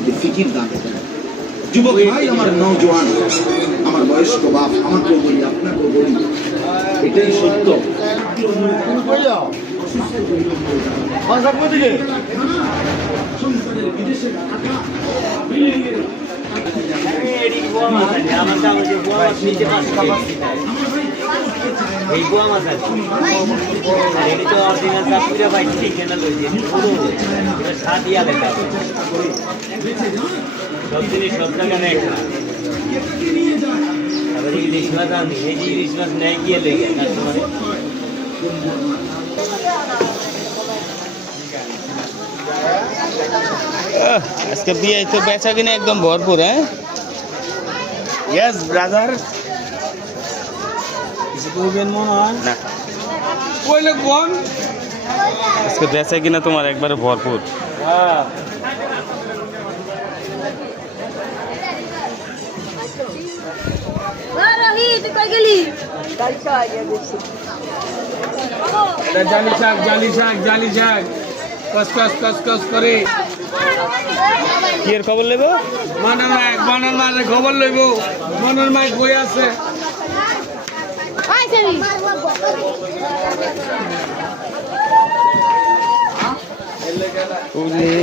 মধ্যে ফিকির দান করেন। যুবক ভাই, আমার নওজোয়ান, আমার বয়স্ক বাপ, আমাকেও বলি, আপনাকেও বলি, এটাই সত্য। বিদেশের টাকা এই গোয়া মাছ আছে এটি তো অরিজিনাল চাপুরা ভাই ঠিক না লইছে পুরো এটা সাদি আলাদা সব জিনিস সব জায়গা নেই তারপরে ইলিশ মাছ আনি এই যে ইলিশ মাছ নেই গিয়ে লেগে কাস্টমারে আজকে বিয়ে তো বেচা কিনা একদম ভরপুর। হ্যাঁ, ইয়েস ব্রাদার, কিছু করবেন মনে হয় না কইলে কোন আজকে বেচা কিনা তোমার একবারে ভরপুর। হ্যাঁ এটা জালি শাক জালি শাক জালি শাক কস কস কস কস করে কি এর খবর নেব? মনের মায়ের খবর লইব। মনের মায় বই আছে ওরে